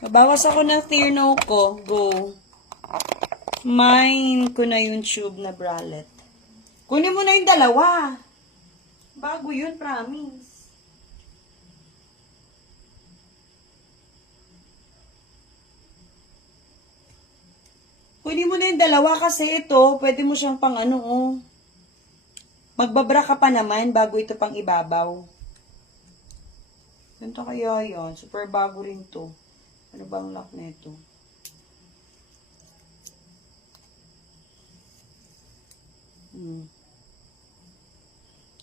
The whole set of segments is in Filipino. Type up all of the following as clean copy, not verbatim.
Mabawas ako ng Tierno ko. Go. Mine ko na yung tube na bralette. Kunin mo na yung dalawa. Bago yun, promise. Kunin mo na yung dalawa kasi ito, pwede mo siyang pang ano, oh. Magbabra ka pa naman bago ito pang ibabaw. Ganito kaya yan. Super bago rin to. Ano bang lock na ito?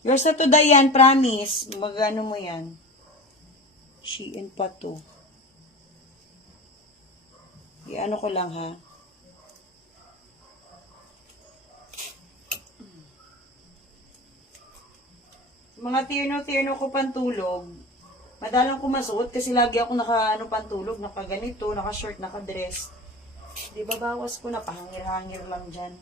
Yours na to, Dayan, promise. Mag-ano mo yan. Shein pa to. I-ano ko lang, ha? Mga tierno ko pantulog. Madalang ko masuot kasi lagi ako naka pantulog, naka ganito, naka short, naka dress. Di ba bawas ko na pahangir-hangir lang dyan.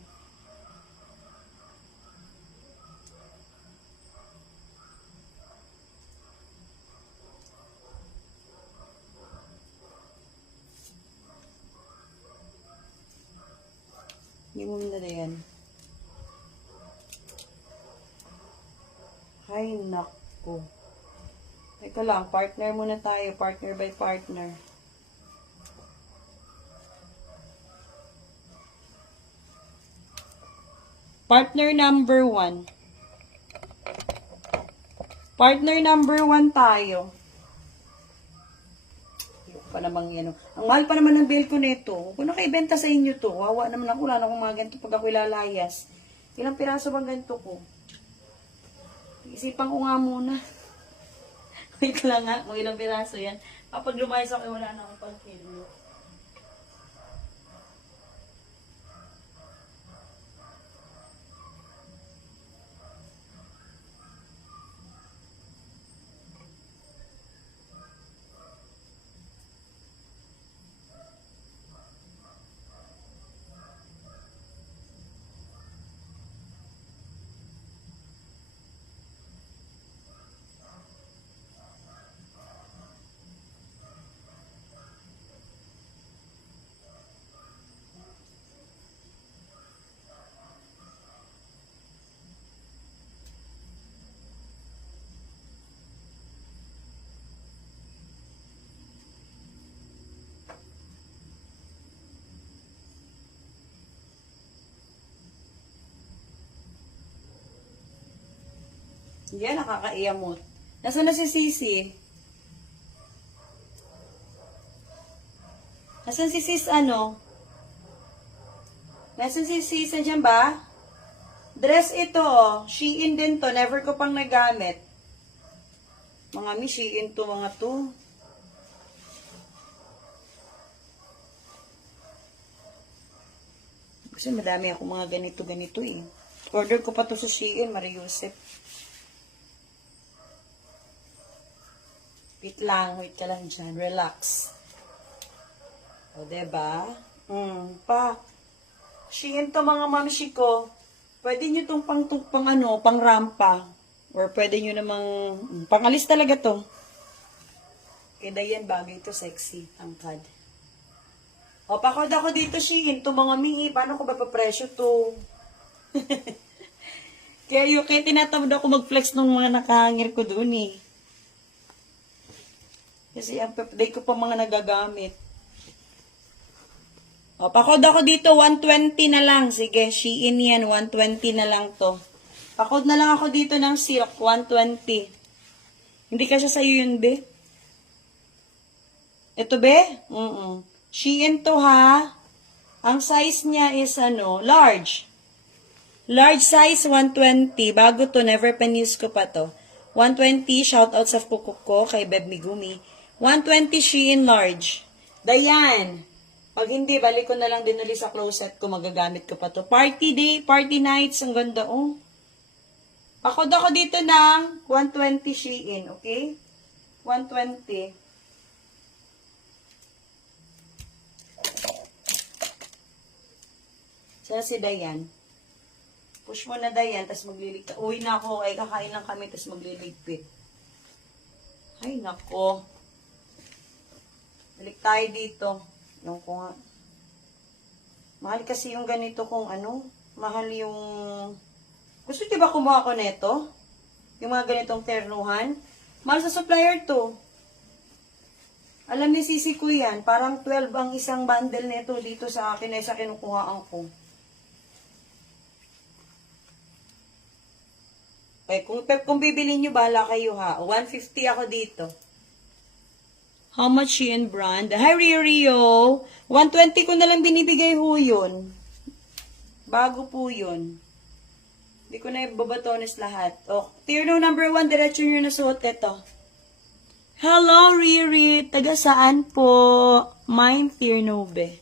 Hindi mo na yan. Ay, nako. Teka lang, partner muna tayo. Partner by partner. Partner number 1. Partner number 1 tayo. Ayoko pa namang yan. Ang mahal pa naman ng bill ko nito. Kung nakaibenta sa inyo to, wawa naman ako. Wala na akong mga ganito pag ako ilalayas. Ilang piraso bang ganito ko? Isipan ko nga muna. Wait lang nga, kung ilang piraso yan. Kapag lumayas ako, wala na akong pang-kilo. Yan, nakakaiyamot. Nasaan na si Sisi? Nasaan si Sis ano? Nasaan si Sis? Nandiyan ba? Dress ito, oh. Shein din to. Never ko pang nagamit. Mga mi, Shein to, mga to. Kasi madami ako mga ganito-ganito eh. Order ko pa to sa Shein, Maria Josep. Wait ka lang dyan. Relax. O, diba? Pa. Shein to mga mamshi ko. Pwede nyo tong pang rampa. Or pwede nyo namang, pangalis talaga to. Kaya yan, bagay to, sexy, tangkad. O, pakod ako dito, Shein. To mga mingi, paano ko ba papresyo to? Kaya tinatamad ako mag-flex ng mga nakahangir ko doon eh. Kasi ang day ko pa mga nagagamit. O, pakod ako dito, 120 na lang. Sige, Shein yan, 120 na lang to. Pakod na lang ako dito ng silk, 120. Hindi kasi sa'yo yun, be? Ito, be? Shein to, ha? Ang size niya is, large. Large size, 120. Bago to, never pa-news ko pa to. 120, shoutout sa kukuk ko kay Beb Migumi. 120 Shein large. Dayan. Pag hindi, balik ko na lang din ulit sa closet ko. Magagamit ko pa to. Party day, party nights. Ang ganda, oh. Pakod ako dito ng 120 Shein, okay? 120. Saan si Dayan? Push mo na, Dayan, tas magliligpit. Uwi na ako, ay kakain lang kami, tas magliligpit. Ay, nako. Balik tayo dito. Yung ko nga. Mahal kasi yung ganito kung ano. Mahal yung... Gusto niyo ba kumuha ko neto? Yung mga ganitong ternuhan? Mahal sa supplier to. Alam ni Sisi ko yan. Parang 12 ang isang bundle neto dito sa akin ay sa kinukuhaan ko. Okay, kung bibili nyo, bahala kayo ha. 150 ako dito. How much Shein brand? Hi, Rio. 120 ko na lang binibigay ho yun. Bago po yun. Hindi ko na ibabatones lahat. Oh, tier no number 1, diretso nyo na suot ito. Hello, Riri. Taga saan po? Mine tier no be.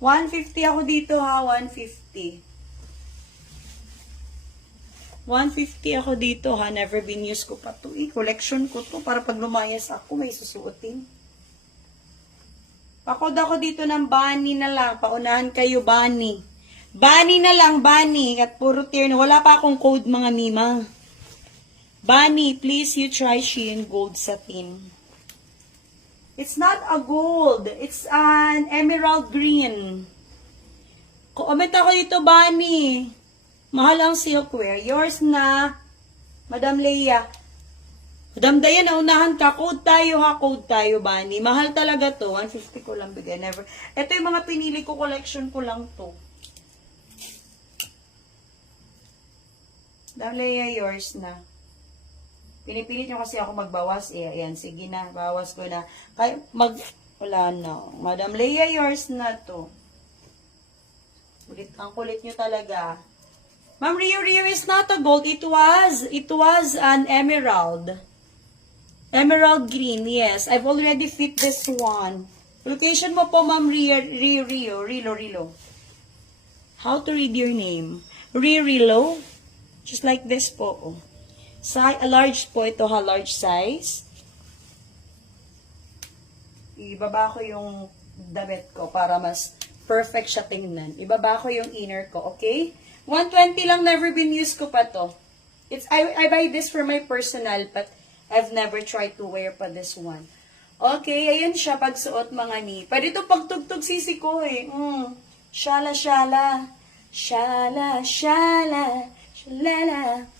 150 ako dito ha, 150. 150 ako dito ha. Never been used ko pa to. Collection ko to para pag lumayas ako may susuotin. Pakod ako dito ng bunny na lang. Paunahan kayo bunny. Bunny na lang, bunny. At puro tier na. Wala pa akong code mga mima. Bunny, please you try Shein Gold Satin. It's not a gold. It's an emerald green. Comment ako dito, bunny. Mahal ang silkwear. Yours na, Madam Leia. Madam Daya, naunahan ka. Code tayo ha, code tayo, Bunny. Mahal talaga to. 150 ko lang bigay. Never. Ito yung mga pinili ko, collection ko lang to. Madam Leia, yours na. Pinipilit nyo kasi ako magbawas. Eh, ayan, sige na. Bawas ko na. Kaya, wala na. Madam Leia, yours na to. Ang kulit nyo talaga. Ma'am, Rio is not a gold. It was an emerald. Emerald green, yes. I've already fit this one. Location mo po, Ma'am Rilo. How to read your name? Rilo. Just like this po. A large po ito ha, large size. Ibaba ko yung damit ko para mas perfect siya tingnan. Ibaba ko yung inner ko, okay? 120 lang, never been used ko pa to. I buy this for my personal, but I've never tried to wear pa this one. Okay, ayun siya pagsuot mga ni. Pwede ito pagtugtog sisi ko eh. Shala, shala. Shala, shala. Shalala.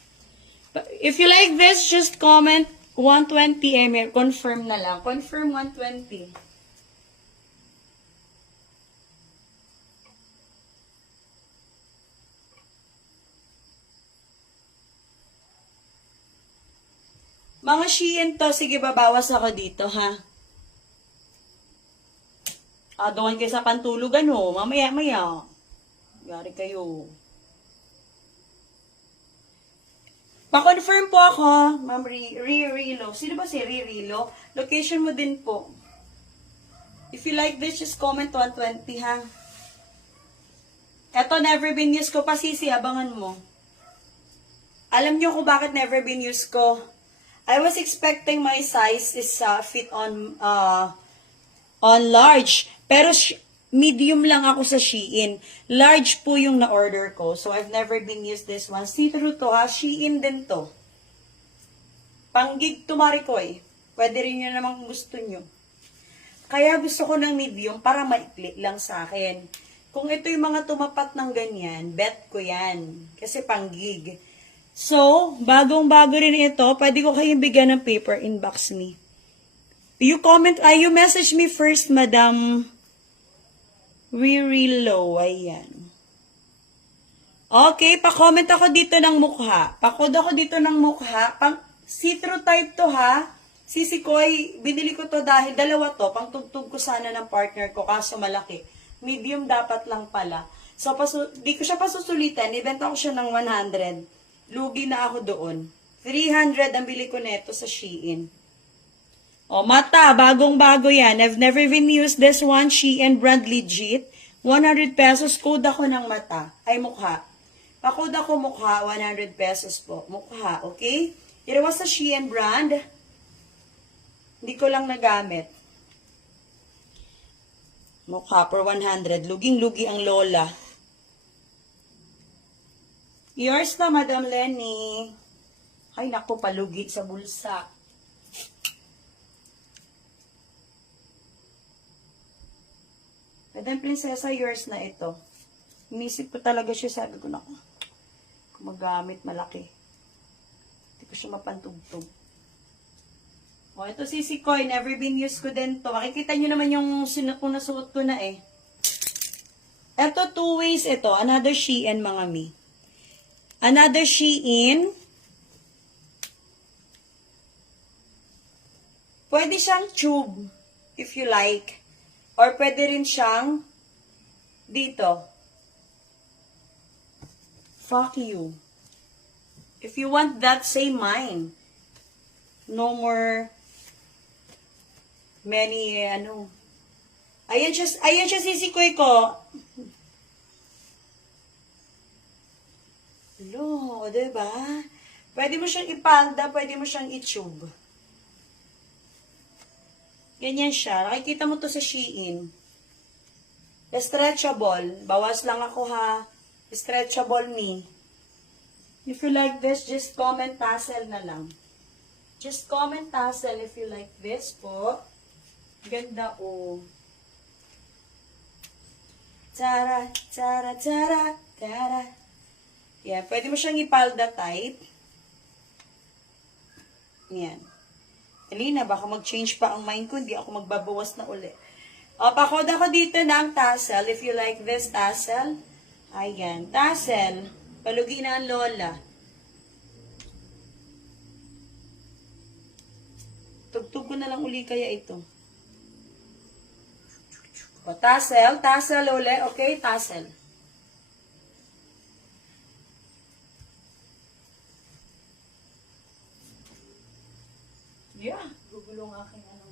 If you like this, just comment 120 ml. Confirm na lang. Confirm 120. Mga Shein to, sige babawas ako dito, ha? Doon kayo sa pantulugan, ho. Mamaya. Yari kayo. Pa-confirm po ako, Ma'am Rilo. Sino ba si Rilo? Location mo din po. If you like this, just comment 120, ha? Eto, never been used ko pa, Sisi, abangan mo. Alam nyo kung bakit never been used ko? I was expecting my size is fit on large. Pero medium lang ako sa Shein. Large po yung na-order ko. So, I've never been used this one. See-through to ha. Shein din to. Panggig to Marikoy. Pwede rin yun naman kung gusto nyo. Kaya gusto ko ng medium para maikli lang sa akin. Kung ito yung mga tumapat ng ganyan, bet ko yan. Kasi panggig. So, bagong-bago rin ito. Pwede ko kayong bigyan ng paper, inbox me. You message me first, Madam Rilo. Ayan. Okay, pa-comment ako dito ng mukha. Pa-code ako dito ng mukha. See-through type to ha. Sisi Koy, binili ko to dahil dalawa to. Pang-tugtog ko sana ng partner ko, kaso malaki. Medium dapat lang pala. So, di ko siya pasusulitan. Ibenta ko siya ng 100. Lugi na ako doon. 300 ang bili ko neto sa Shein. O, mata. Bagong-bago yan. I've never even used this one. Shein brand legit. 100 pesos. Code ako ng mata. Ay, mukha. Pa-code ako mukha. 100 pesos po. Mukha. Okay? It was sa Shein brand. Hindi ko lang nagamit. Mukha for 100. Luging-lugi ang lola. Yours na, Madam Lenny. Ay, naku, palugi sa bulsa. And then, prinsesa, yours na ito. Inisip ko talaga siya. Sabi ko na, kung magamit, malaki. Hindi ko siya mapantugtog. O, ito Sisi Koy. Never been used ko din to. Makikita nyo naman yung kung nasuot ko na eh. Ito, two ways ito. Another Shein, mga mi. Another Shein. Pwede siyang tube, if you like. Or pwede rin siyang dito. Fuck you. If you want that, say mine. No more many, Ayan siya Sisi Koy ko. Hello, diba? Pwede mo siyang ipalda, pwede mo siyang i-tube. Ganyan siya. Nakikita mo to sa Shein. Stretchable. Bawas lang ako ha. Stretchable me. If you like this, just comment tassel na lang. Just comment tassel if you like this po. Ganda oh. Tara, tara, tara, tara. Yeah, pwede mo siyang ipalda type. Yan. Alina, baka mag-change pa ang mind ko, hindi ako magbabawas na uli. O, pakod ako dito ng tassel. If you like this tassel. Ayan, tassel. Palugi na ang lola. Tugtog ko na lang uli kaya ito. O, tassel. Tassel uli. Okay, tassel. Yeah, gugulong aking ano.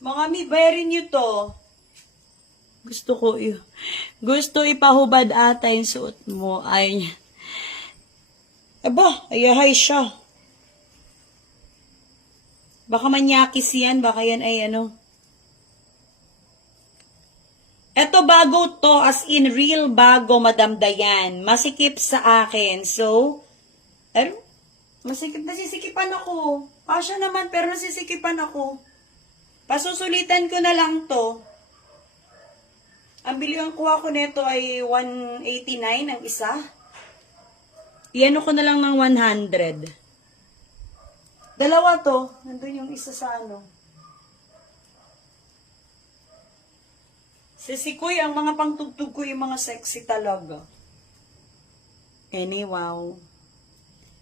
Mga mi, bayarin nyo to. Gusto ipahubad ata yung suot mo. Ay, aba, ayahay siya. Baka manyakis yan, baka yan ay ano. Eto bago to, as in real bago, Madam Dayan. Masikip sa akin. So, nasisikipan ako. Pasya naman, pero nasisikipan ako. Pasusulitan ko na lang to. Ang bilihan kuha ko nito ay 189 ang isa. Iano ko na lang ng 100. Dalawa to. Nandun yung isa sa ano. Sisikoy, ang mga pangtugtog ko yung mga sexy talaga. Anyway.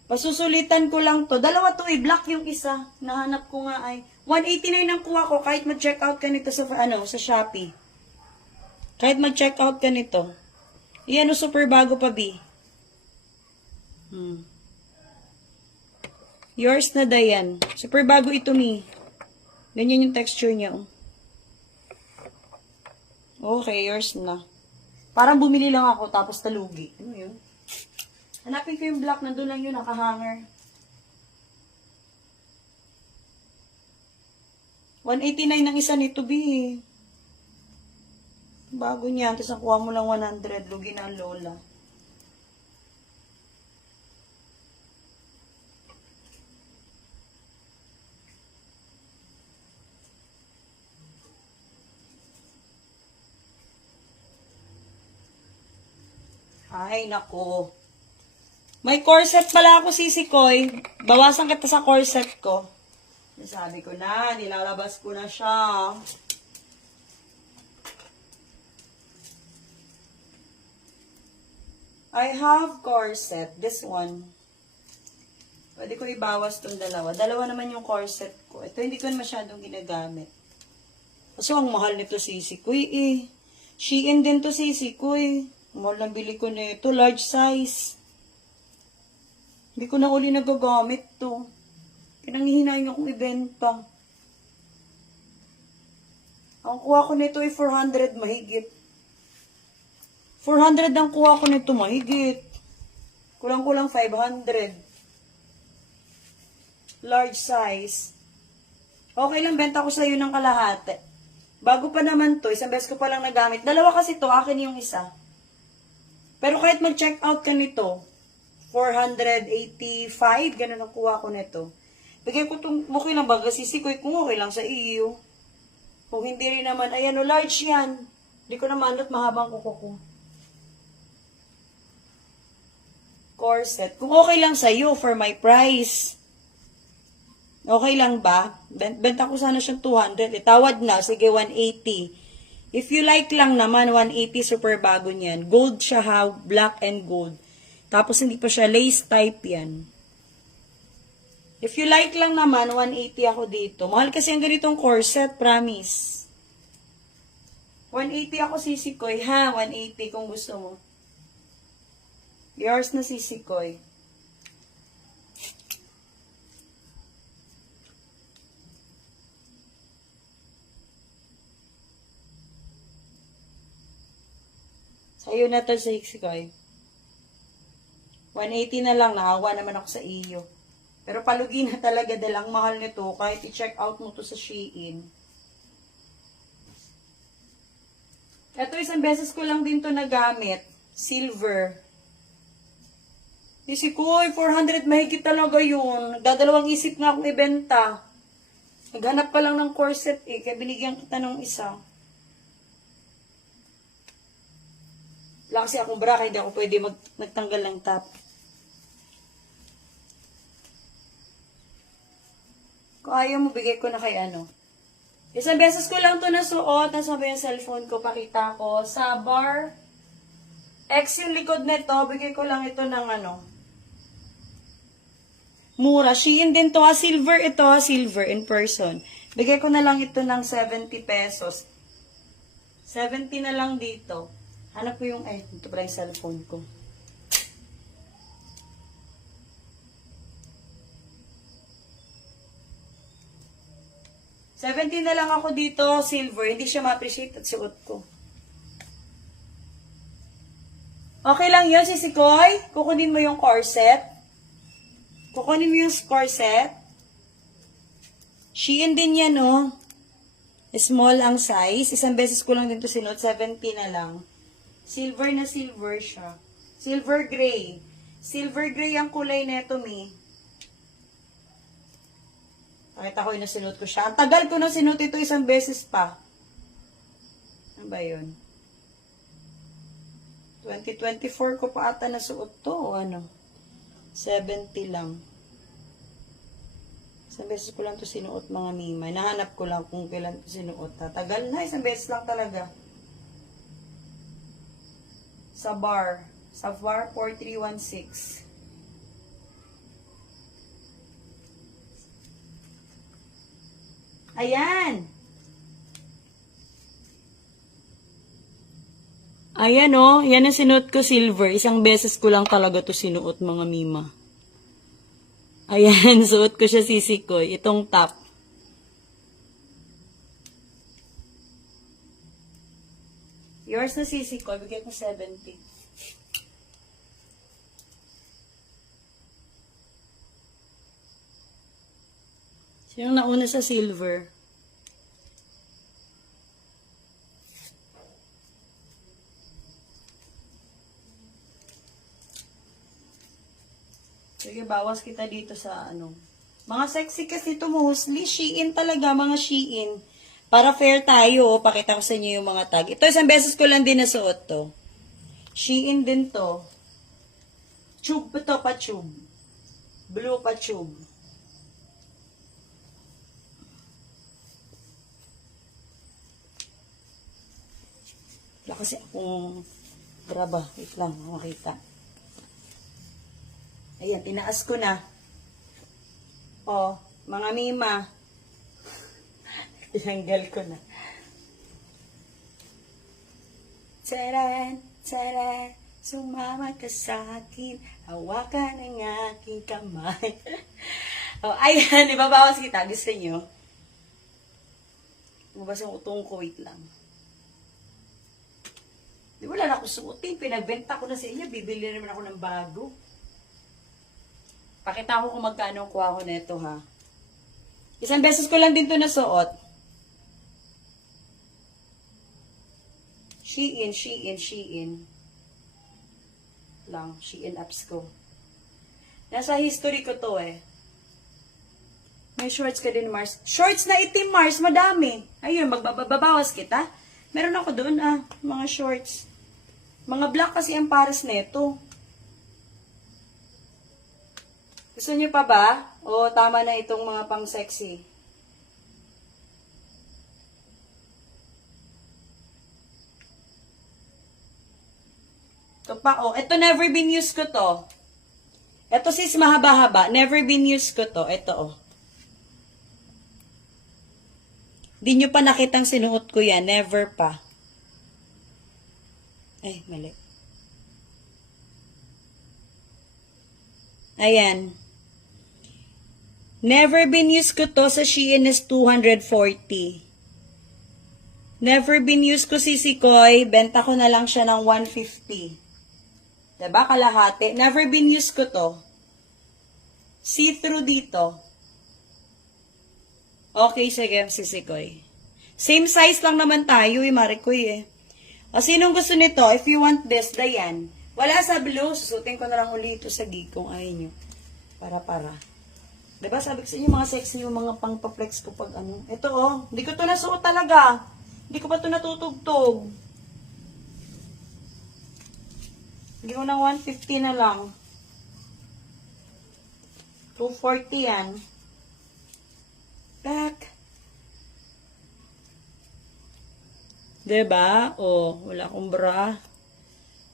Pasusulitan ko lang to. Dalawa to, i-black yung isa. Nahanap ko nga ay 189 ang kuha ko kahit mag-check out ka nito sa sa Shopee. Kahit mag-check out ka nito. Iyan, super bago pa, B. Yours na, Dayan. Super bago ito, Mi. Ganyan yung texture niya, oh. Okay, yours na. Parang bumili lang ako tapos talugi. Ano yun? Hanapin ko yung black. Nandun lang yun, nakahanger. 189 ng isa nito, B. Bago niyan. Tapos nakuha mo lang 100. Lugi na ang lola. Ay, nako. May corset pala ako, Sisi Koy. Bawasan kita sa corset ko. Sabi ko na, nilalabas ko na siya. I have corset. This one. Pwede ko ibawas tong dalawa. Dalawa naman yung corset ko. Ito hindi ko masyadong ginagamit. Kaso ang mahal nito, Sisi Koy, eh. Shein din to, Sisi Koy. Mahal na bili ko na ito. Large size. Hindi ko na uli nagagamit to. Pinanghihinayin akong ibenta. Ang kuha ko nito ay 400 mahigit. 400 ang kuha ko nito mahigit. Kulang-kulang 500. Large size. Okay lang, benta ko sa'yo ng kalahati. Bago pa naman to, isang beses ko palang nagamit. Dalawa kasi to, akin yung isa. Pero kahit mag-check out ka nito, 485, ganun ang kuha ko nito. Bigay ko itong, okay lang ba? Sisikoy kung okay lang sa iyo. Kung hindi rin naman, ayan o, large yan. Hindi ko naman at mahabang kuko ko. Corset. Kung okay lang sa iyo, for my price. Okay lang ba? Benta ko sana siyang 200. Tawad na. Sige, 180. If you like lang naman, 180 super bago niyan. Gold siya ha. Black and gold. Tapos hindi pa siya lace type yan. If you like lang naman, 180 ako dito. Mahal kasi ang ganitong corset, promise. 180 ako sisikoy ha. 180 kung gusto mo. Yours na sisikoy. Sa'yo na to sa sisikoy. 180 na lang. Nakawa naman ako sa iyo. Pero palugi na talaga dahil ang mahal nito kahit i-check out mo to sa Shein. Ito isang beses ko lang din to nagamit. Silver. Kasi ko, 400 mahigit talaga yun. Nagdadalawang isip nga akong ibenta. Naghanap ka lang ng corset eh. Kaya binigyan kita ng isa. Wala kasi akong bra. Hindi ako pwede magtanggal ng top. Kung ayaw mo, bigay ko na kay ano. Isang beses ko lang to nasuot. Nasabi yung cellphone ko. Pakita ko. Sa bar. X yung likod nito. Bigay ko lang ito ng ano. Mura. Shein din to. Silver ito. Silver in person. Bigay ko na lang ito ng 70 pesos. 70 na lang dito. Hanap ko yung, ito pala yung cellphone ko. $70 na lang ako dito, silver. Hindi siya ma-appreciate at suot ko. Okay lang yun, sisikoy. Kukunin mo yung corset. Kukunin mo yung corset. Shein din yan, oh. Small ang size. Isang beses ko lang din to sinuot. 70 na lang. Silver na silver siya. Silver gray. Silver gray ang kulay neto, mi. Pakita ko yung nasinuot ko siya. Ang tagal ko na sinuot ito isang beses pa. Ano ba yun? 2024 ko pa ata nasuot to. O ano? 70 lang. Isang beses ko lang to sinuot mga mima. Nahanap ko lang kung kailan to sinuot. Tagal na. Isang beses lang talaga. Sa bar. Sa bar 4316. Ayan. Ayan oh. Yan ang sinuot ko silver. Isang beses ko lang talaga to sinuot mga mima. Ayan. Suot ko siya sisikoy. Itong top. Yours na sisikoy. Bigay ko 70. Yung nauna sa silver. Sige, bawas kita dito sa ano. Mga sexy kasi ito mostly. Shein talaga, mga Shein. Para fair tayo, pakita ko sa inyo yung mga tag. Ito, isang beses ko lang din nasuot to. Shein din to. Tube pa to, pa tube. Blue pa tube. Wala kasi akong braba. Wait lang, makita. Ayan, tinaas ko na. O, mga mima. Tinanggal ko na. Taran, Tara, sumama ka sa akin, hawakan ang aking kamay. Oh, ayan, ibabawas kita. Gusto nyo? Mabas ang utong ko, wait lang. Di wala na ako suotin. Pinagbenta ko na sa inyo. Bibili naman ako ng bago. Pakita ko kung magkano kuha ko neto, ha. Isang beses ko lang din to nasuot. Shein. Lang. Shein apps ko. Nasa history ko to eh. May shorts ka din, Mars. Shorts na itim, Mars. Madami. Ayun, magbabawas kita. Meron ako doon, mga shorts. Mga black kasi ang pares neto. Gusto niyo pa ba? O tama na itong mga pang sexy? Ito pa, ito never been used ko to. Ito sis mahaba-haba. Never been used ko to. Ito, Di nyo pa nakitang sinuot ko yan. Never pa. Ay, mali. Ayan. Never been used ko to sa Shein is 240. Never been used ko si Sikoy. Benta ko na lang siya ng 150. Diba? Kalahati. Never been used ko to. See-through dito. Okay, sige, si Sikoy. Same size lang naman tayo, Marikoy eh. O, sinong gusto nito? If you want this, Dayan. Wala sa blue, susutin ko na lang ulit ito sa gig kung ayaw nyo. Para. Diba, sabi ko sa inyo, mga sexy yung mga pang-flex ko pag ano. Ito hindi ko to nasuot talaga. Hindi ko pa to natutugtog. Hindi ko ng 150 na lang. 240 yan. Back. Diba? Wala akong bra.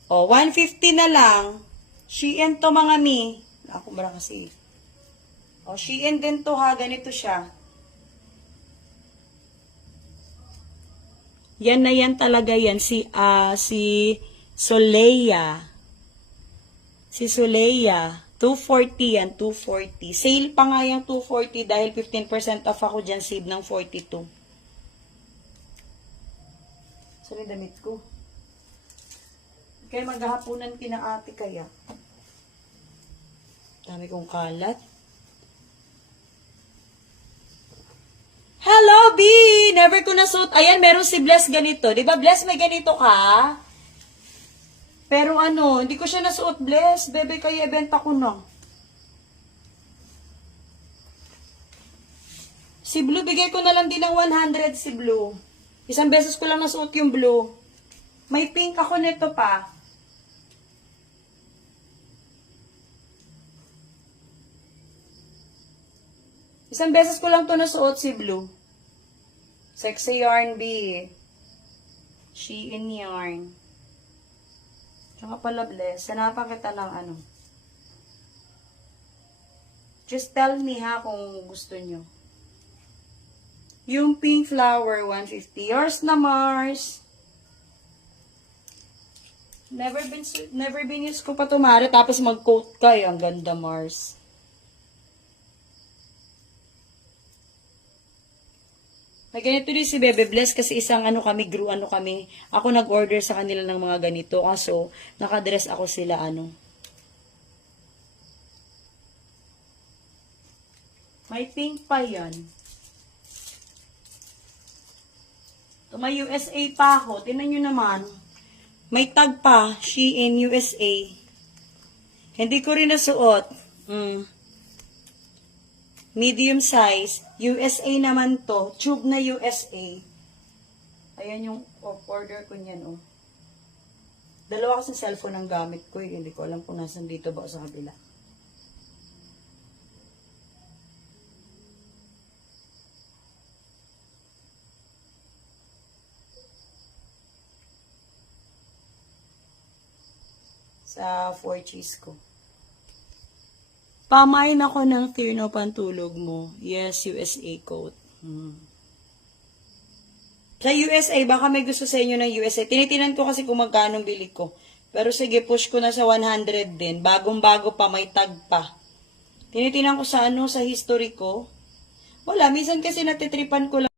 150 na lang. Shein to mga mi. Wala akong bra kasi. Shein din to ha. Ganito siya. Yan na yan talaga yan. Si Soleya. Si Soleya. 240 yan. 240. Sale pa nga yung 240 dahil 15% off ako dyan. Save ng 42. Saan yung damit ko? Kaya maghahaponan kina-ate kaya. Dami kong kalat. Hello, B! Never ko nasuot. Ayan, meron si Bless ganito. Diba, Bless, may ganito ka? Pero hindi ko siya nasuot, Bless. Bebe, kaya ibenta ko na. Si Blue, bigay ko na lang din ng 100 si Blue. Isang beses ko lang nasuot yung blue. May pink ako nito pa. Isang beses ko lang to nasuot si blue. Sexy yarn, B. Shein yarn. Tsaka pala, Bless. Hanapan kita ng Just tell me ha kung gusto nyo. Yung pink flower, 150. Yours na, Mars. Never been used ko pa to, Mare. Tapos mag-coat ka. Ang ganda, Mars. May ganito din si Bebe Bless kasi isang kami. Ako nag-order sa kanila ng mga ganito. Kaso, nakadress ako sila, May pink pa yan. May USA pa ako. Tingnan nyo naman. May tag pa. Shein USA. Hindi ko rin nasuot. Medium size. USA naman to. Tube na USA. Ayan yung order ko niyan, Dalawa kasi cellphone ang gamit ko. Hindi ko alam kung nasan dito ba sa kabila. Sa 4 cheese ko. Pamain ako ng Tierno pantulog mo. Yes, USA coat. Sa USA, baka may gusto sa inyo ng USA. Tinitinan ko kasi kung magkano bili ko. Pero sige, push ko na sa 100 din. Bagong-bago pa, may tag pa. Tinitinan ko sa sa history ko. Wala, minsan kasi natitripan ko lang.